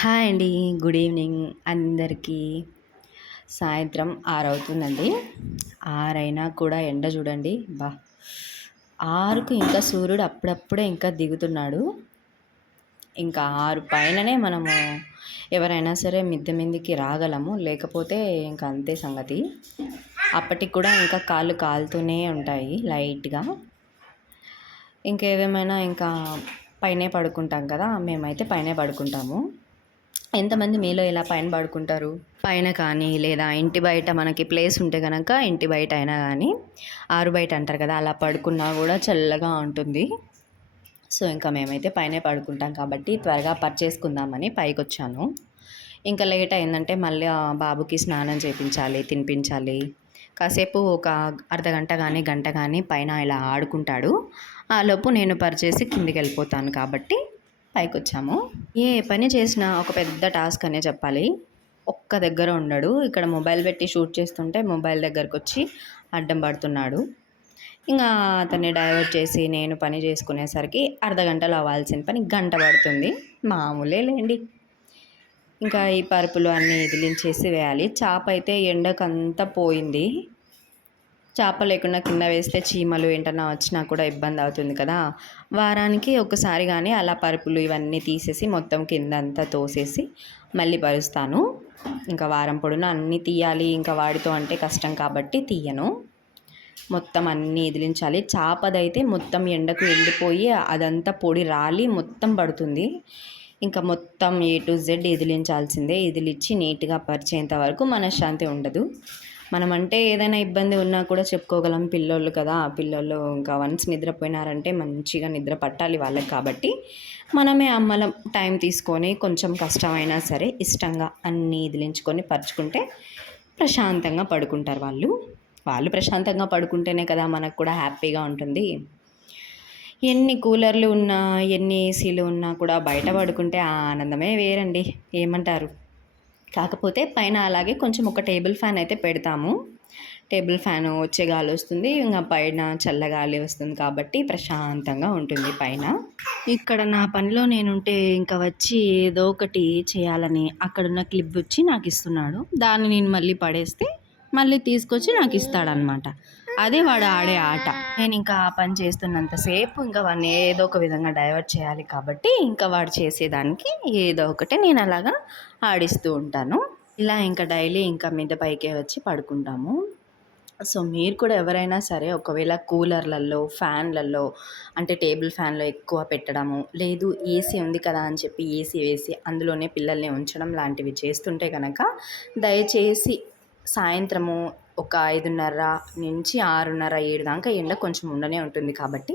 Hi అండి. Good evening అందరికీ. సాయంత్రం 6 అవుతుందండి. 6 అయినా కూడా ఎండ చూడండి. 6కు ఇంకా సూర్యుడు అప్పుడప్పుడే ఇంకా దిగుతున్నాడు. ఇంకా 6 పైననే మనము ఎవరైనా సరే మిద్దె మీదకి రాగలము. లేకపోతే ఇంకా అంతే సంగతి. అప్పటికి కూడా ఇంకా కాళ్ళు కాలుతూనే ఉంటాయి లైట్‌గా. ఇంకేవేమైనా ఇంకా పైనే పడుకుంటాం కదా! మేమైతే పైనే పడుకుంటాము. ఎంతమంది మీలో ఇలా పైన పడుకుంటారు? పైన కానీ లేదా ఇంటి బయట మనకి ప్లేస్ ఉంటే గనక ఇంటి బయట అయినా కానీ ఆరు బయట అంటారు కదా, అలా పడుకున్నా కూడా చల్లగా ఉంటుంది. సో ఇంకా మేమైతే పైనే పడుకుంటాం కాబట్టి త్వరగా పర్చేసుకుందామని పైకొచ్చాను. ఇంకా లేట్ అయిందంటే మళ్ళీ బాబుకి స్నానం చేయించాలి, తినిపించాలి. కాసేపు ఒక అర్ధగంట కానీ గంట కానీ పైన ఇలా ఆడుకుంటాడు. ఆలోపు నేను పరిచేసి కిందికి వెళ్ళిపోతాను కాబట్టి పైకొచ్చాము. ఏ పని చేసినా ఒక పెద్ద టాస్క్ అనే చెప్పాలి. ఒక్క దగ్గర ఉండడు. ఇక్కడ మొబైల్ పెట్టి షూట్ చేస్తుంటే మొబైల్ దగ్గరకు వచ్చి అడ్డం పడుతున్నాడు. ఇంకా అతన్ని డైవర్ట్ చేసి నేను పని చేసుకునేసరికి అర్ధగంటలో అవ్వాల్సిన పని గంట పడుతుంది. మామూలే లేండి. ఇంకా ఈ పరుపులు అన్నీ ఇదిలించేసి వేయాలి. చాప అయితే ఎండకంతా పోయింది. చేప లేకుండా కింద వేస్తే చీమలు ఏంటన్నా వచ్చినా కూడా ఇబ్బంది అవుతుంది కదా. వారానికి ఒకసారి కానీ అలా పరుపులు ఇవన్నీ తీసేసి మొత్తం కింద అంతా తోసేసి మళ్ళీ పరుస్తాను. ఇంకా వారం పొడున అన్నీ తీయాలి. ఇంకా వాడితో అంటే కష్టం కాబట్టి తీయను. మొత్తం అన్నీ ఎదిలించాలి. చేపదైతే మొత్తం ఎండకు ఎండిపోయి అదంతా పొడి రాలి మొత్తం పడుతుంది. ఇంకా మొత్తం ఏ టు జెడ్ ఎదిలించాల్సిందే. ఎదిలిచ్చి నీట్గా పరిచేంత వరకు మనశ్శాంతి ఉండదు. మనమంటే ఏదైనా ఇబ్బంది ఉన్నా కూడా చెప్పుకోగలం. పిల్లోళ్ళు కదా, పిల్లోళ్ళు ఇంకా వన్స్ నిద్రపోయినారంటే మంచిగా నిద్ర పట్టాలి వాళ్ళకి. కాబట్టి మనమే అమ్మలం టైం తీసుకొని కొంచెం కష్టమైనా సరే ఇష్టంగా అన్నీ ఇదిలించుకొని పరుచుకుంటే ప్రశాంతంగా పడుకుంటారు వాళ్ళు. వాళ్ళు ప్రశాంతంగా పడుకుంటేనే కదా మనకు కూడా హ్యాపీగా ఉంటుంది. ఎన్ని కూలర్లు ఉన్నా ఎన్ని ఏసీలు ఉన్నా కూడా బయట పడుకుంటే ఆ ఆనందమే వేరండి. ఏమంటారు? కాకపోతే పైన అలాగే కొంచెం ఒక టేబుల్ ఫ్యాన్ అయితే పెడతాము. టేబుల్ ఫ్యాను వచ్చే గాలి వస్తుంది. ఇంకా పైన చల్లగాలి వస్తుంది కాబట్టి ప్రశాంతంగా ఉంటుంది పైన. ఇక్కడ నా పనిలో నేనుంటే ఇంకా వచ్చి ఏదో ఒకటి చేయాలని అక్కడున్న క్లిప్ వచ్చి నాకు ఇస్తున్నాడు. దాన్ని నేను మళ్ళీ పడేస్తే మళ్ళీ తీసుకొచ్చి నాకు ఇస్తాడనమాట. అదే వాడు ఆడే ఆట. నేను ఇంకా ఆ పని చేస్తున్నంతసేపు ఇంకా వాడిని ఏదో ఒక విధంగా డైవర్ట్ చేయాలి కాబట్టి ఇంకా వాడు చేసేదానికి ఏదో ఒకటి నేను అలాగా ఆడిస్తూ ఉంటాను. ఇలా ఇంకా డైలీ ఇంకా మిద్దె పైకే వచ్చి పడుకుంటాము. సో మీరు కూడా ఎవరైనా సరే ఒకవేళ కూలర్లలో ఫ్యాన్లలో అంటే టేబుల్ ఫ్యాన్లో ఎక్కువ పెట్టడము, లేదు ఏసీ ఉంది కదా అని చెప్పి ఏసీ వేసి అందులోనే పిల్లల్ని ఉంచడం లాంటివి చేస్తుంటే కనుక దయచేసి సాయంత్రము ఒక 5:30 నుంచి 6:30, 7 దాకా ఎండ కొంచెం ఉండనే ఉంటుంది కాబట్టి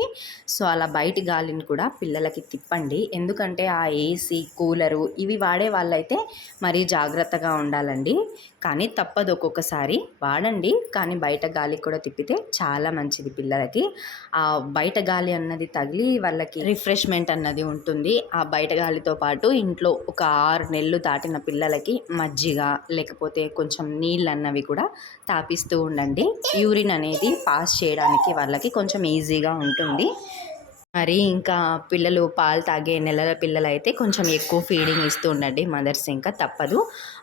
సో అలా బయటి గాలిని కూడా పిల్లలకి తిప్పండి. ఎందుకంటే ఆ ఏసీ కూలరు ఇవి వాడే వాళ్ళైతే మరీ జాగ్రత్తగా ఉండాలండి. కానీ తప్పదు, ఒక్కొక్కసారి వాడండి. కానీ బయట గాలి కూడా తిప్పితే చాలా మంచిది పిల్లలకి. ఆ బయట గాలి అన్నది తగిలి వాళ్ళకి రిఫ్రెష్మెంట్ అన్నది ఉంటుంది. ఆ బయట గాలితో పాటు ఇంట్లో ఒక 6 నెలలు దాటిన పిల్లలకి మజ్జిగ లేకపోతే కొంచెం నీళ్ళు అన్నవి కూడా తాపిస్తూ ఉండండి. యూరిన్ అనేది పాస్ చేయడానికి వాళ్ళకి కొంచెం ఈజీగా ఉంటుంది. మరి ఇంకా పిల్లలు పాలు తాగే నెలల పిల్లలైతే కొంచెం ఎక్కువ ఫీడింగ్ ఇస్తూ ఉండండి మదర్స్. ఇంకా తప్పదు.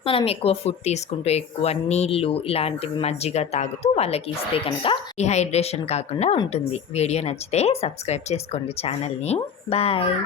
మనం ఎక్కువ ఫుడ్ తీసుకుంటూ ఎక్కువ నీళ్ళు ఇలాంటివి మజ్జిగ తాగుతూ వాళ్ళకి ఇస్తే కనుక డిహైడ్రేషన్ కాకుండా ఉంటుంది. వీడియో నచ్చితే సబ్స్క్రైబ్ చేసుకోండి ఛానల్ని. బాయ్.